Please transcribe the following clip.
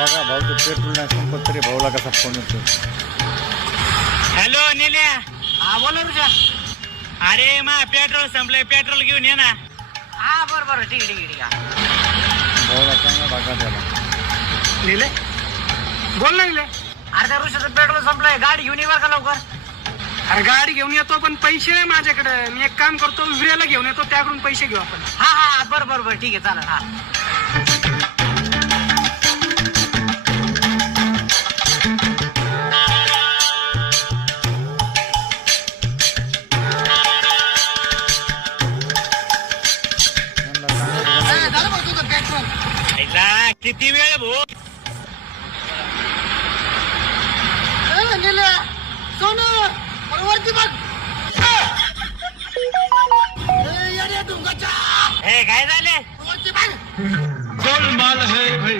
बघा भाऊ ते पेट्रोल नाही संपत तरी भाऊला कसा फोन येतो. हॅलो निल्या. हा बोला ऋषा. अरे पेट्रोल संपलंय, पेट्रोल घेऊन ये ना. हा बरं ठीक आहे भाऊला चांगला भागा द्याला. लिहिले बोल ना लिहिले. अरे त्या ऋषाचं पेट्रोल संपलंय, गाडी घेऊन ये बरं का लवकर. अरे गाडी घेऊन येतो पण पैसे नाही माझ्याकडे. मी एक काम करतो, विड्याला घेऊन येतो, त्याकडून पैसे घेऊ आपण. हा बरं ठीक आहे चालेल. हा झालं बघ तुझं पेट्रोल. आईला किती वेळ भाऊ. सोनू वरती बघ. हे काय झाले. वरती बघ. गोलमाल है भाई.